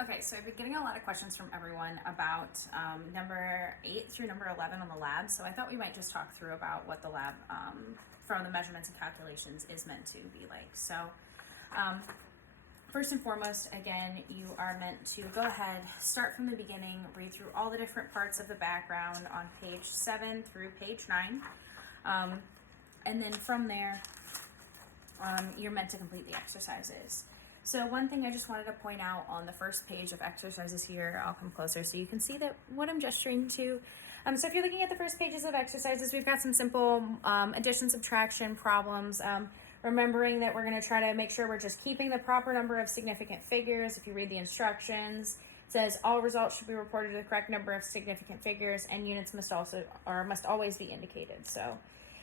Okay, so I've been getting a lot of questions from everyone about number 8 through number 11 on the lab. So I thought we might just talk through about what the lab from the measurements and calculations is meant to be like. So first and foremost, again, you are meant to go ahead, start from the beginning, read through all the different parts of the background on page 7 through page 9. And then from there, you're meant to complete the exercises. So one thing I just wanted to point out on the first page of exercises here, I'll come closer so you can see that what I'm gesturing to. So if you're looking at the first pages of exercises, we've got some simple addition, subtraction problems. Remembering that we're going to try to make sure we're just keeping the proper number of significant figures. If you read the instructions, it says all results should be reported to the correct number of significant figures, and units must always be indicated. So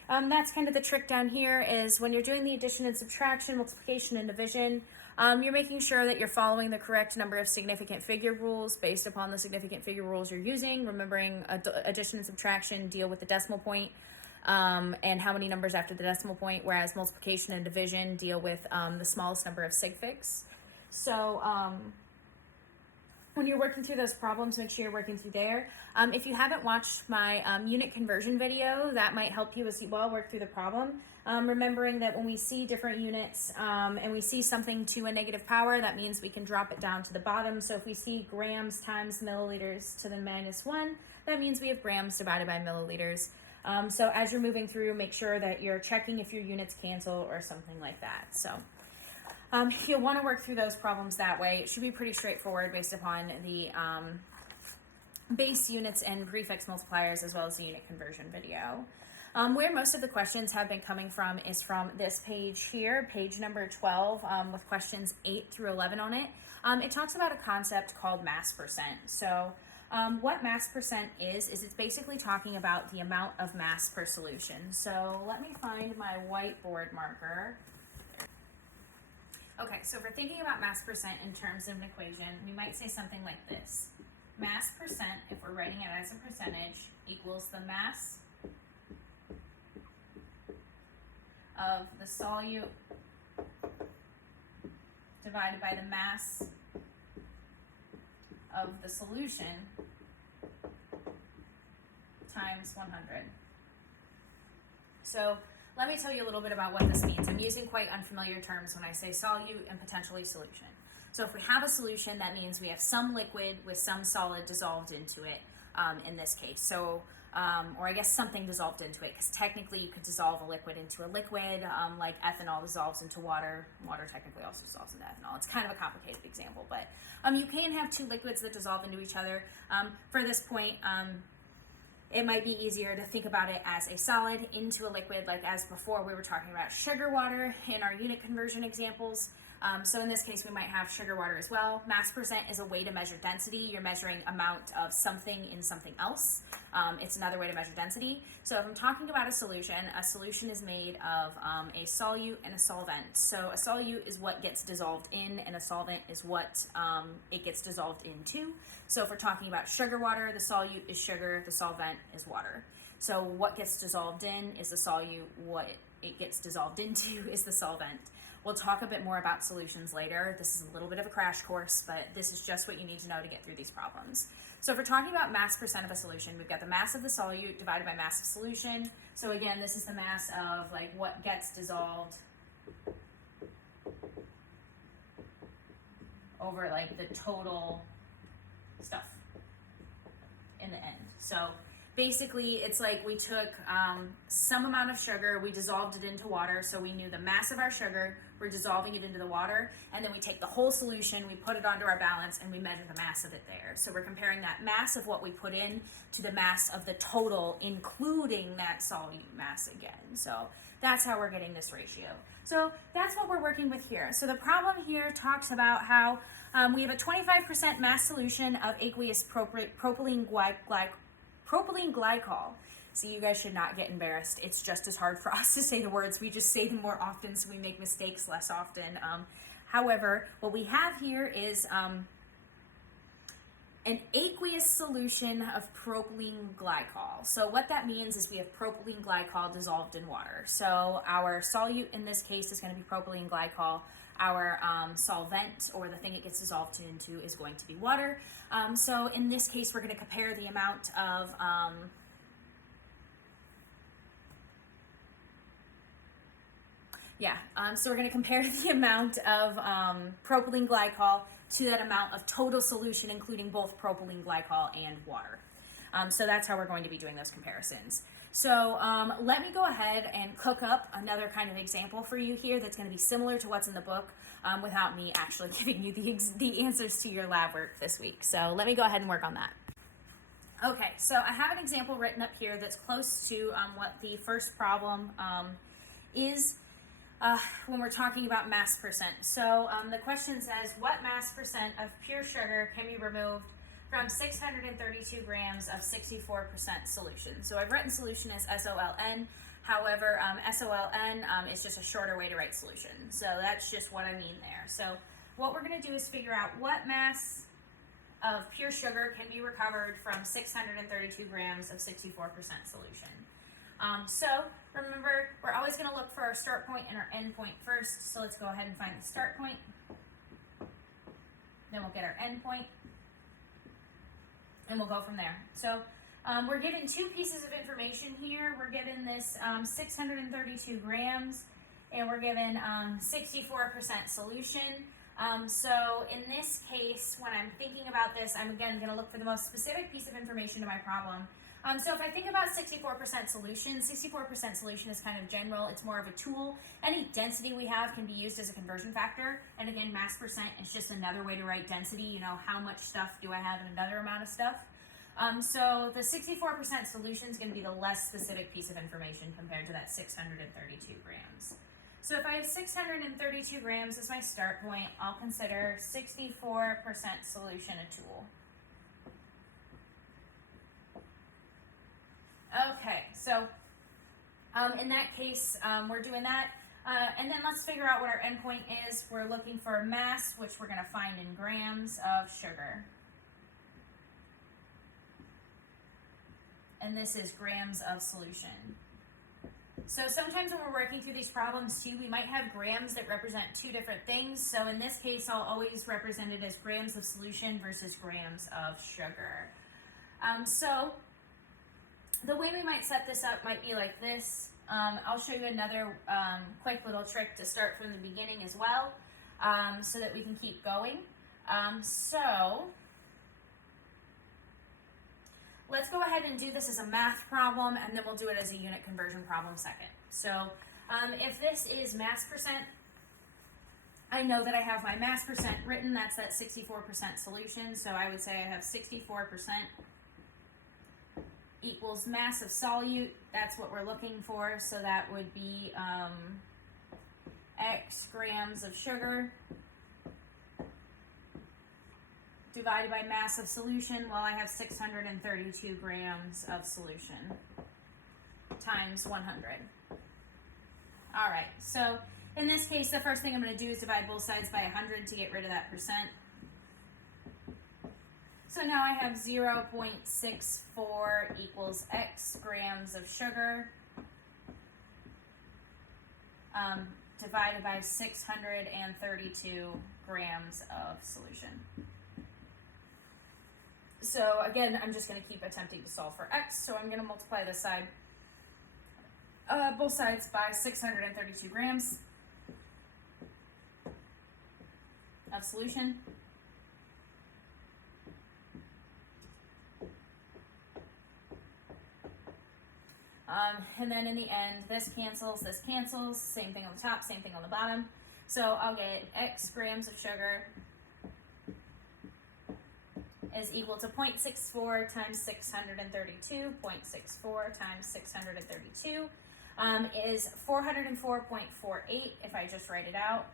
that's kind of the trick down here is when you're doing the addition and subtraction, multiplication and division, you're making sure that you're following the correct number of significant figure rules based upon the significant figure rules you're using. Remembering addition and subtraction deal with the decimal point and how many numbers after the decimal point, whereas multiplication and division deal with the smallest number of sig figs. So when you're working through those problems, make sure you're working through there. If you haven't watched my unit conversion video, that might help you as well work through the problem. Remembering that when we see different units and we see something to a negative power, that means we can drop it down to the bottom. So if we see grams times milliliters to the -1, that means we have grams divided by milliliters. So as you're moving through, make sure that you're checking if your units cancel or something like that. So you'll want to work through those problems that way. It should be pretty straightforward based upon the base units and prefix multipliers as well as the unit conversion video. Where most of the questions have been coming from is from this page here, page number 12, with questions 8 through 11 on it. It talks about a concept called mass percent. So what mass percent is it's basically talking about the amount of mass per solution. So let me find my whiteboard marker. Okay, so if we're thinking about mass percent in terms of an equation, we might say something like this. Mass percent, if we're writing it as a percentage, equals the mass of the solute divided by the mass of the solution times 100. So let me tell you a little bit about what this means. I'm using quite unfamiliar terms when I say solute and potentially solution. So if we have a solution, that means we have some liquid with some solid dissolved into it in this case. So, or I guess something dissolved into it, because technically you could dissolve a liquid into a liquid, like ethanol dissolves into water. Water technically also dissolves into ethanol. It's kind of a complicated example, but you can have two liquids that dissolve into each other. For this point, it might be easier to think about it as a solid into a liquid, like as before we were talking about sugar water in our unit conversion examples. So in this case, we might have sugar water as well. Mass percent is a way to measure density. You're measuring amount of something in something else. It's another way to measure density. So if I'm talking about a solution is made of a solute and a solvent. So a solute is what gets dissolved in, and a solvent is what it gets dissolved into. So if we're talking about sugar water, the solute is sugar, the solvent is water. So what gets dissolved in is the solute, what it gets dissolved into is the solvent. We'll talk a bit more about solutions later. This is a little bit of a crash course, but this is just what you need to know to get through these problems. So if we're talking about mass percent of a solution, we've got the mass of the solute divided by mass of solution. So again, this is the mass of like what gets dissolved over like the total stuff in the end. So basically, it's like we took some amount of sugar, we dissolved it into water, so we knew the mass of our sugar, we're dissolving it into the water, and then we take the whole solution, we put it onto our balance, and we measure the mass of it there. So we're comparing that mass of what we put in to the mass of the total, including that solute mass again. So that's how we're getting this ratio. So that's what we're working with here. So the problem here talks about how we have a 25% mass solution of aqueous propylene glycol. So you guys should not get embarrassed. It's just as hard for us to say the words. We just say them more often, so we make mistakes less often. However, what we have here is an aqueous solution of propylene glycol. So what that means is we have propylene glycol dissolved in water. So our solute in this case is going to be propylene glycol. our solvent, or the thing it gets dissolved into, is going to be water. So in this case, we're going to compare the amount of so we're going to compare the amount of propylene glycol to that amount of total solution, including both propylene glycol and water. So that's how we're going to be doing those comparisons. So let me go ahead and cook up another kind of example for you here that's going to be similar to what's in the book, without me actually giving you the answers to your lab work this week. So let me go ahead and work on that. Okay, so I have an example written up here that's close to what the first problem is when we're talking about mass percent. So the question says, what mass percent of pure sugar can be removed from 632 grams of 64% solution? So I've written solution as SOLN. However, SOLN is just a shorter way to write solution. So that's just what I mean there. So what we're going to do is figure out what mass of pure sugar can be recovered from 632 grams of 64% solution. So remember, we're always going to look for our start point and our end point first. So let's go ahead and find the start point. Then we'll get our end point, and we'll go from there. So we're given two pieces of information here. We're given this 632 grams, and we're given 64% solution. So in this case, when I'm thinking about this, I'm again going to look for the most specific piece of information to my problem. So if I think about 64% solution, 64% solution is kind of general. It's more of a tool. Any density we have can be used as a conversion factor. And again, mass percent is just another way to write density. You know, how much stuff do I have in another amount of stuff? So the 64% solution is going to be the less specific piece of information compared to that 632 grams. So if I have 632 grams as my start point, I'll consider 64% solution a tool. Okay, so in that case, we're doing that. And then let's figure out what our endpoint is. We're looking for mass, which we're going to find in grams of sugar. And this is grams of solution. So sometimes when we're working through these problems too, we might have grams that represent two different things. So in this case, I'll always represent it as grams of solution versus grams of sugar. So the way we might set this up might be like this. I'll show you another quick little trick to start from the beginning as well, so that we can keep going. So let's go ahead and do this as a math problem, and then we'll do it as a unit conversion problem second. So if this is mass percent, I know that I have my mass percent written. That's that 64% solution. So I would say I have 64% equals mass of solute. That's what we're looking for. So that would be X grams of sugar divided by mass of solution. Well, I have 632 grams of solution times 100. All right, so in this case, the first thing I'm going to do is divide both sides by 100 to get rid of that percent. So now I have 0.64 equals X grams of sugar divided by 632 grams of solution. So again, I'm just going to keep attempting to solve for X. So I'm going to multiply this side, both sides by 632 grams of solution. And then in the end, this cancels, same thing on the top, same thing on the bottom. So I'll get X grams of sugar is equal to 0.64 times 632. 0.64 times 632 is 404.48 if I just write it out.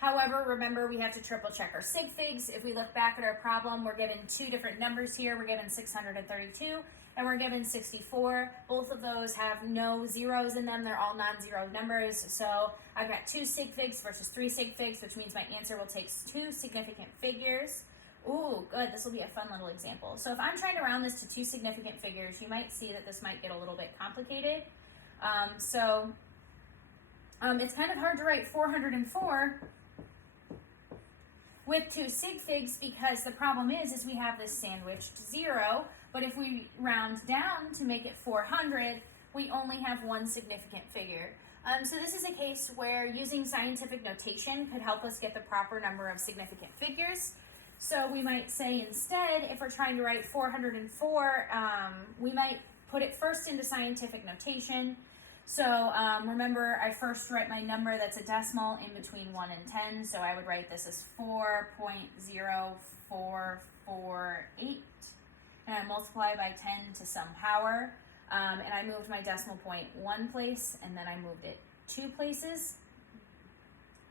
However, remember, we have to triple check our sig figs. If we look back at our problem, we're given two different numbers here. We're given 632 and we're given 64. Both of those have no zeros in them. They're all non-zero numbers. So I've got 2 sig figs versus 3 sig figs, which means my answer will take 2 significant figures. Ooh, good. This will be a fun little example. So if I'm trying to round this to 2 significant figures, you might see that this might get a little bit complicated. So It's kind of hard to write 404 with 2 sig figs because the problem is we have this sandwiched 0, but if we round down to make it 400, we only have 1 significant figure. So this is a case where using scientific notation could help us get the proper number of significant figures. So we might say instead, if we're trying to write 404, we might put it first into scientific notation. So remember, I first write my number that's a decimal in between 1 and 10, so I would write this as 4.0448, and I multiply by 10 to some power, and I moved my decimal point 1 place, and then I moved it 2 places.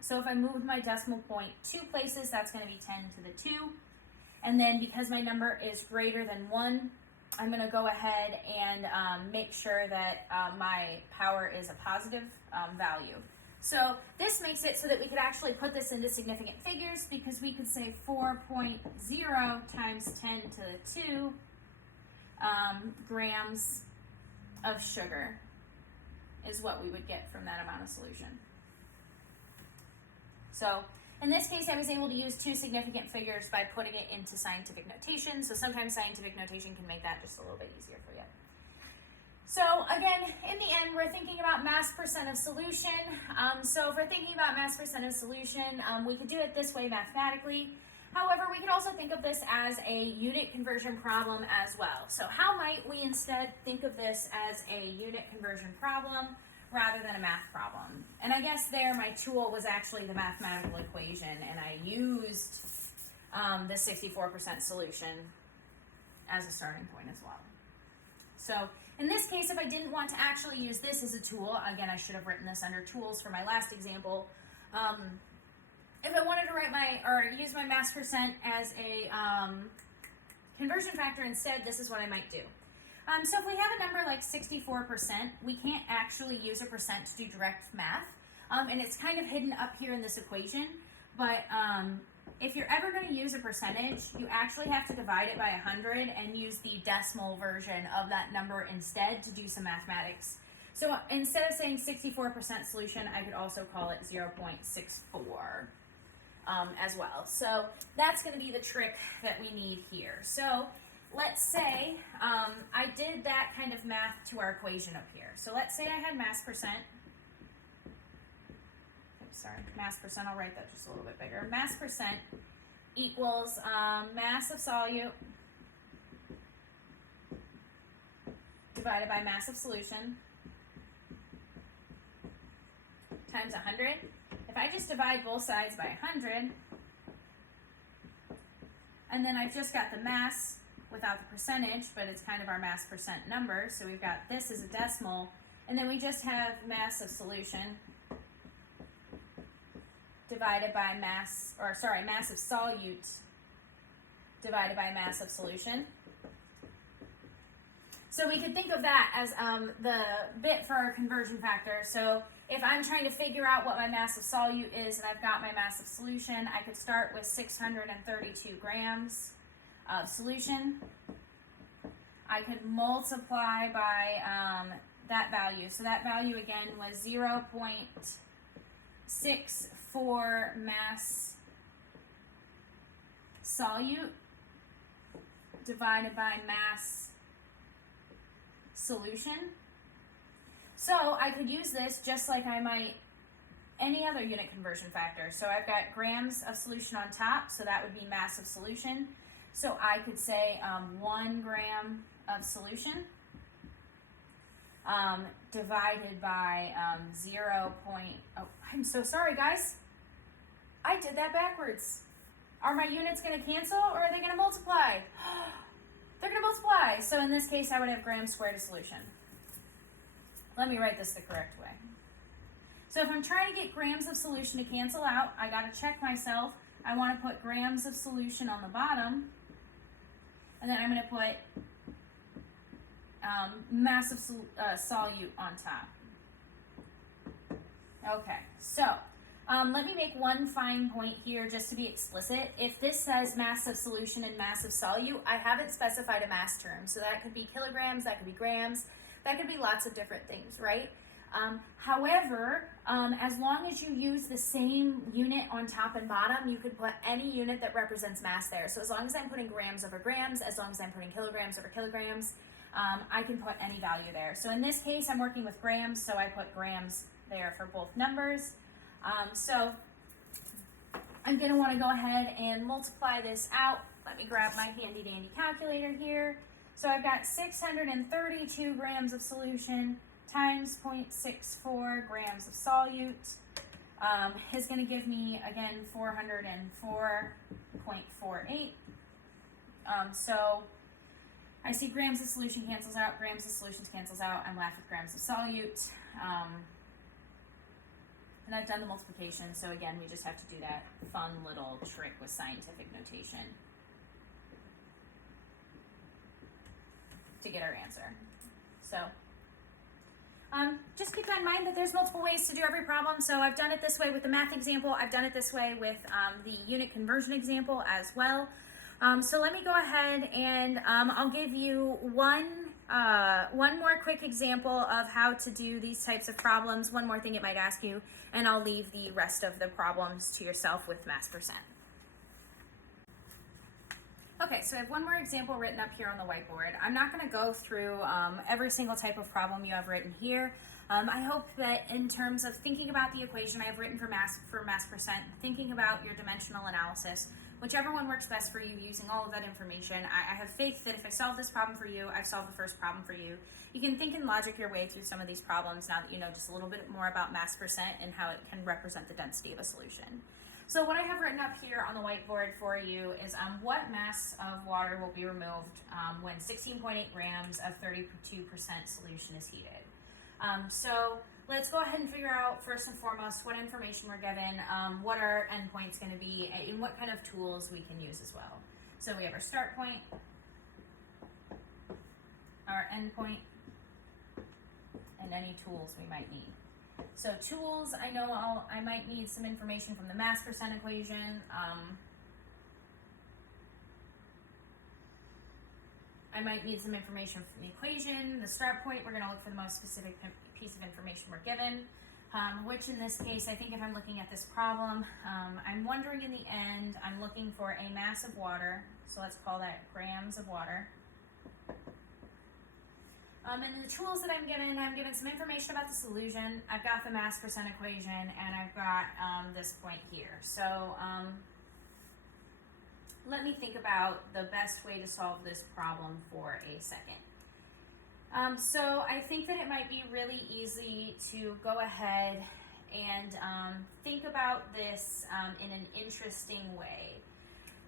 So if I moved my decimal point 2 places, that's going to be 10 to the 2, and then because my number is greater than 1, I'm going to go ahead and make sure that my power is a positive value. So this makes it so that we could actually put this into significant figures because we could say 4.0 times 10 to the 2 grams of sugar is what we would get from that amount of solution. So in this case, I was able to use 2 significant figures by putting it into scientific notation. So sometimes scientific notation can make that just a little bit easier for you. So again, in the end, we're thinking about mass percent of solution. So if we're thinking about mass percent of solution, we could do it this way mathematically. However, we could also think of this as a unit conversion problem as well. So how might we instead think of this as a unit conversion problem rather than a math problem? And I guess there my tool was actually the mathematical equation, and I used the 64% solution as a starting point as well. So in this case, if I didn't want to actually use this as a tool, again, I should have written this under tools for my last example. If I wanted to use my mass percent as a conversion factor instead, this is what I might do. So if we have a number like 64%, we can't actually use a percent to do direct math, and it's kind of hidden up here in this equation, but if you're ever going to use a percentage, you actually have to divide it by 100 and use the decimal version of that number instead to do some mathematics. So instead of saying 64% solution, I could also call it 0.64 as well. So that's going to be the trick that we need here. So let's say I did that kind of math to our equation up here. So let's say I had mass percent. Oops, sorry, mass percent. I'll write that just a little bit bigger. Mass percent equals mass of solute divided by mass of solution times 100. If I just divide both sides by 100, and then I've just got the mass without the percentage, but it's kind of our mass percent number, so we've got this as a decimal, and then we just have mass of solution divided by mass of solute divided by mass of solution. So we could think of that as the bit for our conversion factor. So if I'm trying to figure out what my mass of solute is and I've got my mass of solution, I could start with 632 grams of solution. I could multiply by that value. So that value again was 0.64 mass solute divided by mass solution. So I could use this just like I might any other unit conversion factor. So I've got grams of solution on top, so that would be mass of solution. So I could say 1 gram of solution divided by I'm so sorry, guys. I did that backwards. Are my units going to cancel, or are they going to multiply? They're going to multiply. So in this case, I would have grams squared of solution. Let me write this the correct way. So if I'm trying to get grams of solution to cancel out, I got to check myself. I want to put grams of solution on the bottom, and then I'm going to put mass of solute on top. Okay, so let me make one fine point here just to be explicit. If this says mass of solution and mass of solute, I haven't specified a mass term. So that could be kilograms, that could be grams, that could be lots of different things, right? However, as long as you use the same unit on top and bottom, you could put any unit that represents mass there. So as long as I'm putting grams over grams, as long as I'm putting kilograms over kilograms, I can put any value there. So in this case, I'm working with grams, so I put grams there for both numbers. So I'm going to want to go ahead and multiply this out. Let me grab my handy dandy calculator here. So I've got 632 grams of solution times 0.64 grams of solute is going to give me, again, 404.48. So I see grams of solution cancels out, grams of solutions cancels out. I'm left with grams of solute. And I've done the multiplication, so again, we just have to do that fun little trick with scientific notation to get our answer. So just keep in mind that there's multiple ways to do every problem. So I've done it this way with the math example. I've done it this way with the unit conversion example as well. So let me go ahead and I'll give you one more quick example of how to do these types of problems. One more thing it might ask you, and I'll leave the rest of the problems to yourself with mass percent. Okay, so I have one more example written up here on the whiteboard. I'm not going to go through every single type of problem you have written here. I hope that in terms of thinking about the equation I have written for mass percent, thinking about your dimensional analysis, whichever one works best for you using all of that information, I have faith that if I solve this problem for you, I've solved the first problem for you. You can think and logic your way through some of these problems now that you know just a little bit more about mass percent and how it can represent the density of a solution. So what I have written up here on the whiteboard for you is what mass of water will be removed when 16.8 grams of 32% solution is heated. So let's go ahead and figure out first and foremost what information we're given, what our endpoint's going to be, and what kind of tools we can use as well. So we have our start point, our endpoint, and any tools we might need. So tools, I know I might need some information from the mass percent equation. I might need some information from the equation. The start point, we're going to look for the most specific piece of information we're given, which in this case, I think if I'm looking at this problem, I'm wondering in the end, I'm looking for a mass of water. So let's call that grams of water. And the tools that I'm given some information about the solution. I've got the mass percent equation, and I've got this point here. So let me think about the best way to solve this problem for a second. So I think that it might be really easy to go ahead and think about this in an interesting way.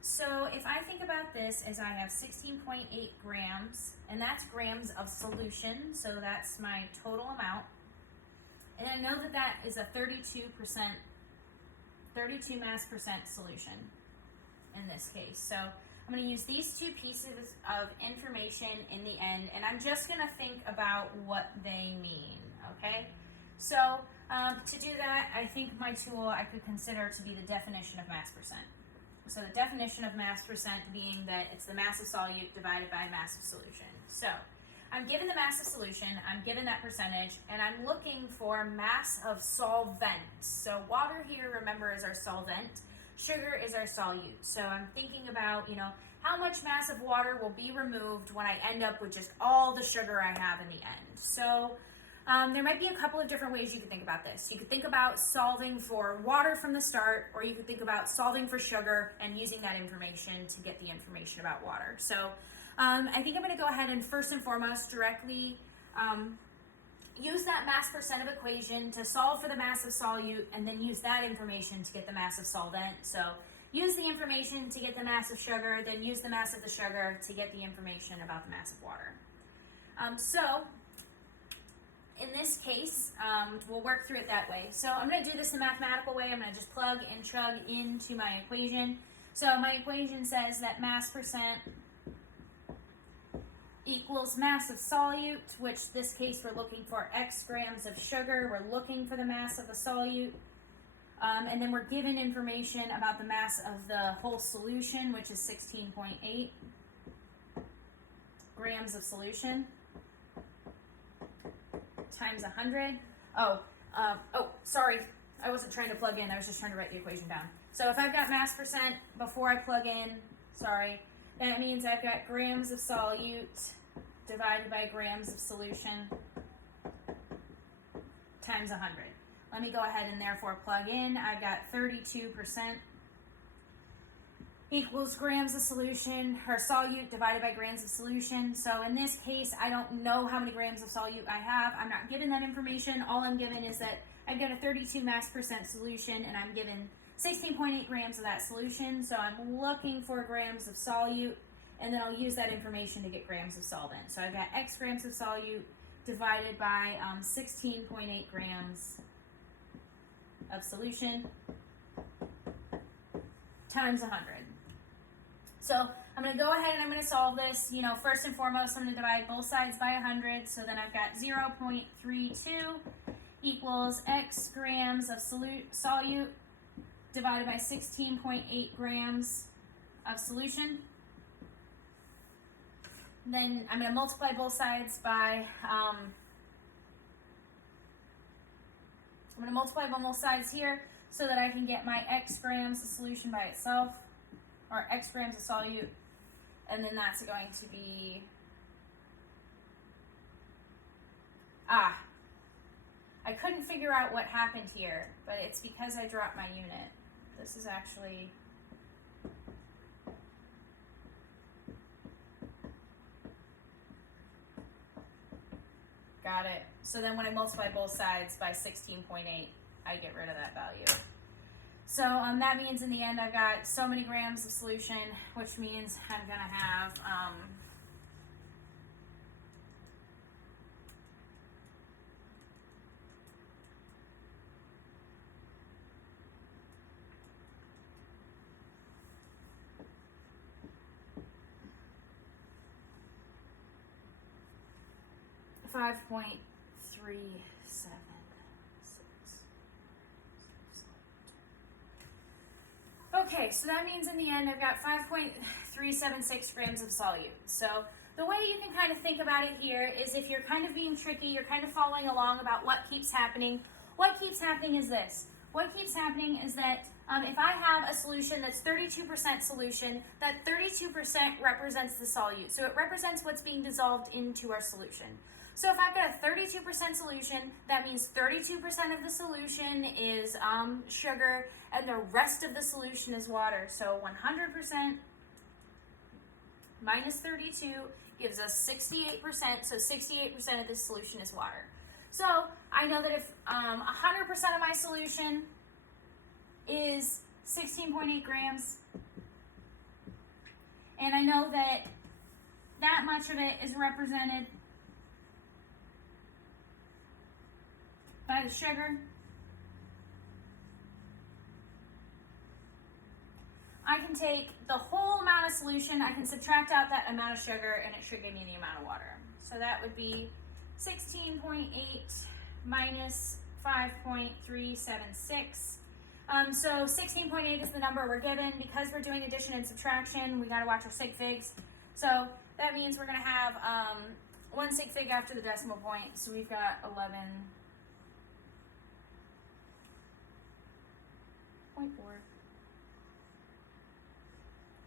So if I think about this as I have 16.8 grams, and that's grams of solution, so that's my total amount, and I know that that is a 32 mass percent solution in this case. So I'm going to use these two pieces of information in the end, and I'm just going to think about what they mean, okay? So to do that, I think my tool I could consider to be the definition of mass percent. So the definition of mass percent being that it's the mass of solute divided by mass of solution. So I'm given the mass of solution, I'm given that percentage, and I'm looking for mass of solvent. So water here, remember, is our solvent. Sugar is our solute. So I'm thinking about, how much mass of water will be removed when I end up with just all the sugar I have in the end. So there might be a couple of different ways you could think about this. You could think about solving for water from the start, or you could think about solving for sugar and using that information to get the information about water. So I think I'm going to go ahead and first and foremost directly use that mass percent of equation to solve for the mass of solute, and then use that information to get the mass of solvent. So use the information to get the mass of sugar, then use the mass of the sugar to get the information about the mass of water. So in this case, we'll work through it that way. So I'm going to do this the mathematical way. I'm going to just plug and chug into my equation. So my equation says that mass percent equals mass of solute, which this case we're looking for X grams of sugar. We're looking for the mass of the solute. And then we're given information about the mass of the whole solution, which is 16.8 grams of solution times 100. Sorry. I wasn't trying to plug in. I was just trying to write the equation down. So if I've got mass percent before I plug in, that means I've got grams of solute divided by grams of solution times 100. Let me go ahead and therefore plug in. I've got 32% equals grams of solution, or solute divided by grams of solution. So in this case, I don't know how many grams of solute I have. I'm not given that information. All I'm given is that I've got a 32 mass percent solution, and I'm given 16.8 grams of that solution. So I'm looking for grams of solute, and then I'll use that information to get grams of solvent. So I've got X grams of solute divided by 16.8 grams of solution times 100. So I'm going to go ahead and I'm going to solve this. First and foremost, I'm going to divide both sides by 100. So then I've got 0.32 equals X grams of solute divided by 16.8 grams of solution. Then I'm going to multiply both sides by, both sides here so that I can get my X grams of solution by itself, or X grams of solute, and then that's going to be, I couldn't figure out what happened here, but it's because I dropped my unit. This is actually, got it. So then when I multiply both sides by 16.8, I get rid of that value. So that means in the end I've got so many grams of solution, which means I'm going to have 5.376. Okay, so that means in the end I've got 5.376 grams of solute. So the way you can kind of think about it here is, if you're kind of being tricky, you're kind of following along about what keeps happening. What keeps happening is this. What keeps happening is that if I have a solution that's 32% solution, that 32% represents the solute. So it represents what's being dissolved into our solution. So if I've got a 32% solution, that means 32% of the solution is sugar, and the rest of the solution is water. So 100% minus 32 gives us 68%. So 68% of this solution is water. So I know that if 100% of my solution is 16.8 grams, and I know that that much of it is represented by the sugar, I can take the whole amount of solution, I can subtract out that amount of sugar, and it should give me the amount of water. So that would be 16.8 minus 5.376. So 16.8 is the number we're given. Because we're doing addition and subtraction, we got to watch our sig figs. So that means we're going to have one sig fig after the decimal point. So we've got 11.4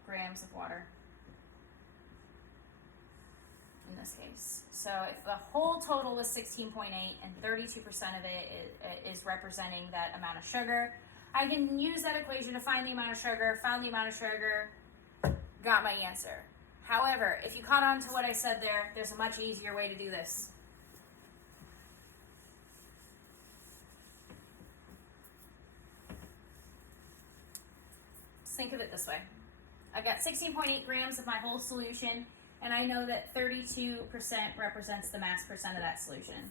grams of water in this case. So if the whole total is 16.8 and 32% of it is representing that amount of sugar, I can use that equation to find the amount of sugar, found the amount of sugar, got my answer. However, if you caught on to what I said there, there's a much easier way to do this. Just think of it this way. I've got 16.8 grams of my whole solution, and I know that 32% represents the mass percent of that solution.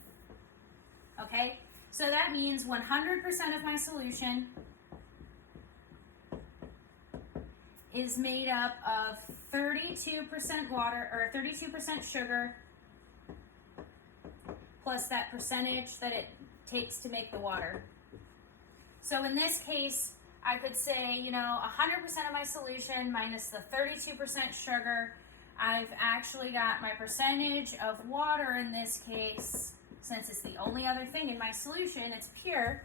Okay? So that means 100% of my solution is made up of 32% water, or 32% sugar, plus that percentage that it takes to make the water. So in this case, I could say, 100% of my solution minus the 32% sugar. I've actually got my percentage of water in this case since it's the only other thing in my solution, it's pure,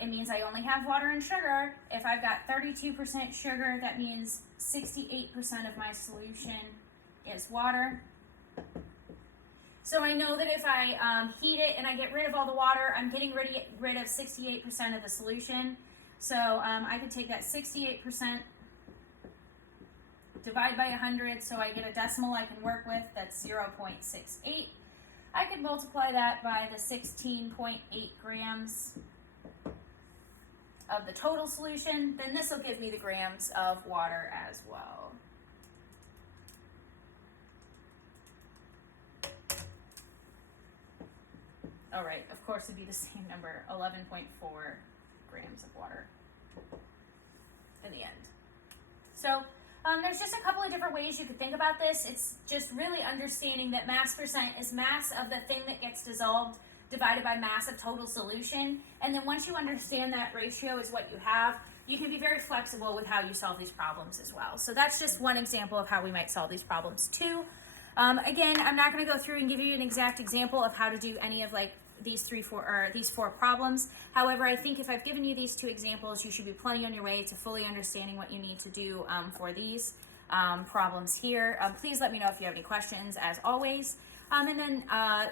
it means I only have water and sugar. If I've got 32% sugar, that means 68% of my solution is water. So I know that if I heat it and I get rid of all the water, I'm getting rid of 68% of the solution. So I could take that 68%, divide by 100, so I get a decimal I can work with, that's 0.68. I could multiply that by the 16.8 grams of the total solution, then this will give me the grams of water as well. All right, of course it'd be the same number, 11.4 grams of water in the end. So there's just a couple of different ways you could think about this. It's just really understanding that mass percent is mass of the thing that gets dissolved divided by mass of total solution. And then once you understand that ratio is what you have, you can be very flexible with how you solve these problems as well. So that's just one example of how we might solve these problems too. Again, I'm not going to go through and give you an exact example of how to do any of like these four problems. However, I think if I've given you these two examples, you should be plenty on your way to fully understanding what you need to do for these problems here. Please let me know if you have any questions, as always. And then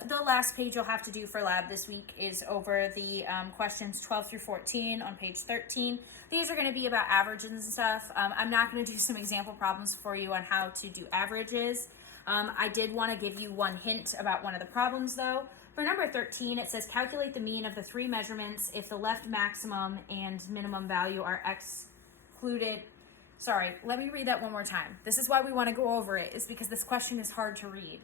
the last page you'll have to do for lab this week is over the questions 12 through 14 on page 13. These are going to be about averages and stuff. I'm not going to do some example problems for you on how to do averages. I did want to give you one hint about one of the problems though. For number 13, it says calculate the mean of the three measurements if the left maximum and minimum value are excluded. Sorry, let me read that one more time. This is why we want to go over it, is because this question is hard to read.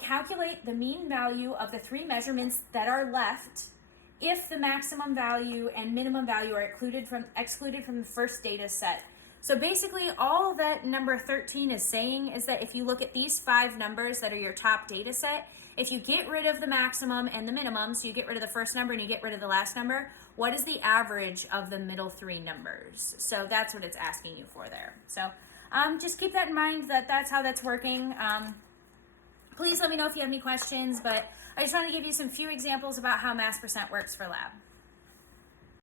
Calculate the mean value of the three measurements that are left if the maximum value and minimum value are excluded from the first data set. So basically all that number 13 is saying is that if you look at these 5 numbers that are your top data set, if you get rid of the maximum and the minimum, so you get rid of the first number and you get rid of the last number, what is the average of the middle 3 numbers? So that's what it's asking you for there. So just keep that in mind, that that's how that's working. Please let me know if you have any questions, but I just want to give you some few examples about how mass percent works for lab.